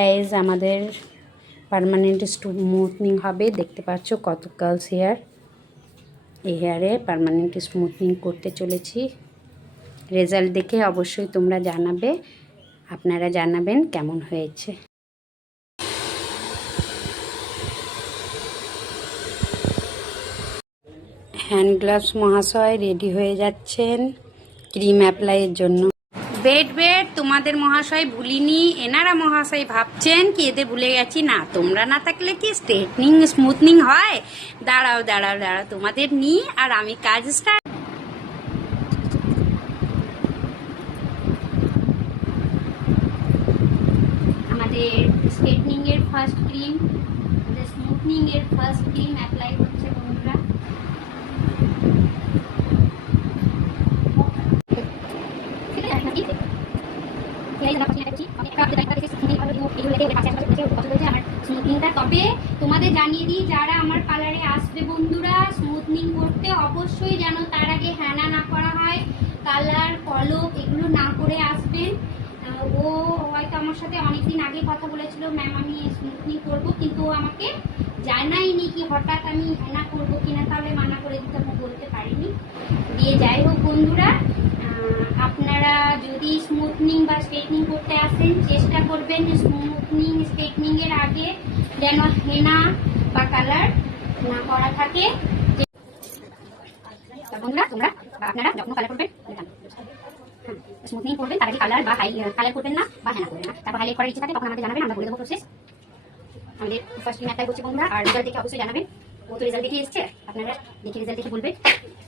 Guys আমাদের permanent smoothing হবে, দেখতে পাচ্ছ কত কার্লস হেয়ার। এই হেয়ারে পার্মানেন্ট স্মুথনিং করতে চলেছি। রেজাল্ট দেখে অবশ্যই তোমরা জানাবে, আপনারা জানাবেন কেমন হয়েছে। হ্যান্ড গ্লাভস মহাশয় রেডি হয়ে যাচ্ছেন ক্রিম অ্যাপ্লাইয়ের জন্য। বেড তোমাদের মহাশয় ভুলিনি, এনারা মহাশয় ভাবছেন কি এদের ভুলে গেছি। না, তোমরা না থাকলে কি স্ট্রেটনিং স্মুথনিং হয়? দাঁড়াও দাঁড়াও দাঁড়াও, তোমাদের নিয়ে আর আমি কাজ স্টার্ট। আমাদের স্ট্রেটনিং এর ফার্স্ট ক্রিম, আমাদের স্মুথনিং এর ফার্স্ট ক্রিম অ্যাপ্লাই হচ্ছে বন্ধুরা। তবে তোমাদের জানিয়ে দিই, যারা আমার পার্লারে আসবে বন্ধুরা স্মুথনিং করতে, অবশ্যই যেন তার আগে হেনা না করা হয়, কালার পলক এগুলো না করে আসবেন। ও হয়তো আমার সাথে অনেকদিন আগে কথা বলেছিল, ম্যাম আমি স্মুথনিং করবো, কিন্তু আমাকে জানাইনি কি হঠাৎ আমি হেনা করবো কিনা, তাহলে মানা করে দিতে বলতে পারিনি দিয়ে। যাই হোক বন্ধুরা, আপনারা যদি স্মুথনিং বা স্ট্রেটনিং করতে আসেন, চেষ্টা করবেন স্মুথনিং স্ট্রেটনিং এর আগে যেন হেনা বা কালার না করা থাকে। বন্ধুরা তোমরা আপনারা যখন কালার করবেন, স্মুথনিং করবেন, তার আগে কালার বা কালার করবেন না বা হেনা করবেন না। তারপর হাইলাইট করার ইচ্ছে থাকে তখন আমাদের জানাবেন, আমরা বলে দেবো প্রসেস। আমাদের ফার্স্ট ক্রিম অ্যাপ্লাই করছি বন্ধুরা, আর রেজাল্ট দেখে অবশ্যই জানাবেন। ও তো রেজাল্ট দেখে এসছে, আপনারা দেখে রেজাল্ট দেখে বলবেন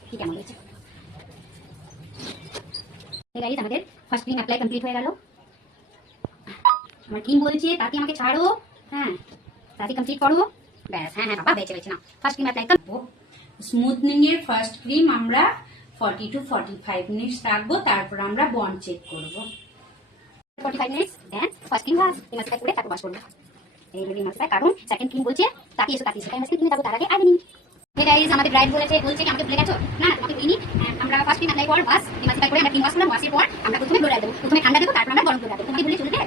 কি কেমন হয়েছে। গাইস আমাদের ফার্স্ট ক্রিম অ্যাপ্লাই কমপ্লিট হয়ে গেল। আমার ক্রিম বলছে তাতে আমাকে ছাড়ো, হ্যাঁ তাতে কমপ্লিট করো, ব্যাস। হ্যাঁ হ্যাঁ বাবা বেঁচে না। ফার্স্ট ক্রিম অ্যাপ্লাই করবো। স্মুথনিং এর ফার্স্ট ক্রিম আমরা 40 to 45 মিনিটস রাখবো, তারপর আমরা বন্ড চেক করবো। 45 minutes then first cream apply করে তারপর ওয়াশ করবো। এই ক্রিম অ্যাপ্লাই, কারণ সেকেন্ড ক্রিম বলছে তাতে এসে তাই আমি ক্রিম যাবো, তার আগে আগে নিই। গাইস আমাদের ব্রাইড বলছে কি আমাকে ভুলে গেছো? না তোমাকে ভুলিনি। আমরা ফার্স্ট ক্রিম অ্যাপ্লাই করার বাস ক্রিম করে আমরা ক্রিম ওয়াশ করলাম, ওয়াশের পর আমরা প্রথমে ব্লো দেবো, প্রথমে ঠান্ডা দেবো, তারপর আমরা গরম করে দেবো। তোমাকে ভুলে চলবে?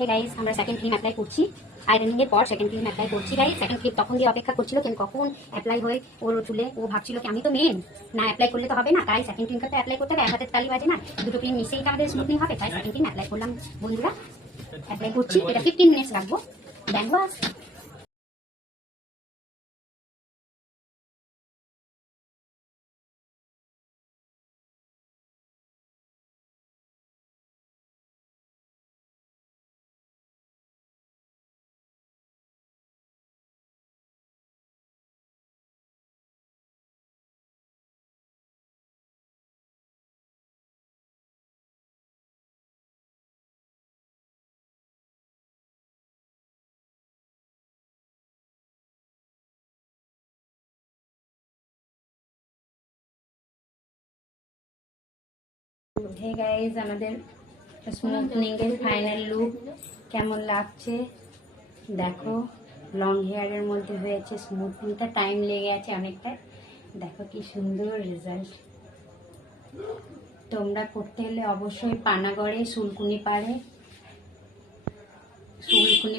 হে গাইস আমরা সেকেন্ড ক্রিম অ্যাপ্লাই করছি, আয়রনিং এর পর সেকেন্ড ক্রিম অ্যাপ্লাই করছি। গাইস সেকেন্ড ক্রিম তখন দিয়ে অপেক্ষা করছিল কেন কখন অ্যাপ্লাই হয়ে ওর চুলে, ও ভাবছিল কি আমি তো মেন না, অ্যাপ্লাই করলে তো হবে না, তাই সেকেন্ড ক্রিমটা তো অ্যাপ্লাই করতে হবে, এক হাতের তালি বাজে না, দুটো ক্রিম মিশিয়েই তো আমাদের স্মুথনিং হবে, তাই সেকেন্ড ক্রিম অ্যাপ্লাই করলাম বন্ধুরা। অ্যাপ্লাই করছি, এটা 15 মিনিটস রাখবো, দেন ওয়াশ। হে গাইস আমাদের স্মুথনিং এর ফাইনাল লুক কেমন লাগছে দেখো। লং হেয়ারের মধ্যে হয়েছে স্মুথনিংটা, টাইম লেগে আছে অনেকটা। দেখো কি সুন্দর রেজাল্ট। তোমরা করতে হলে অবশ্যই পানাগড়ে সুলকুনি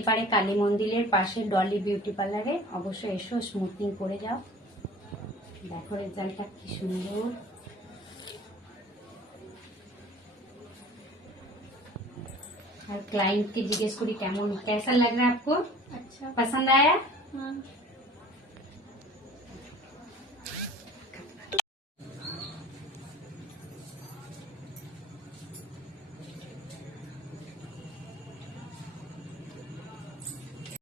পাড়ে কালী মন্দিরের পাশে ডলি বিউটি পার্লারে অবশ্যই এসো, স্মুথনিং করে যাও। দেখো রেজাল্টটা কি সুন্দর। और क्लाइंट के जिज्ञेस करी कैसा लग रहा है आपको? अच्छा, पसंद आया? हाँ।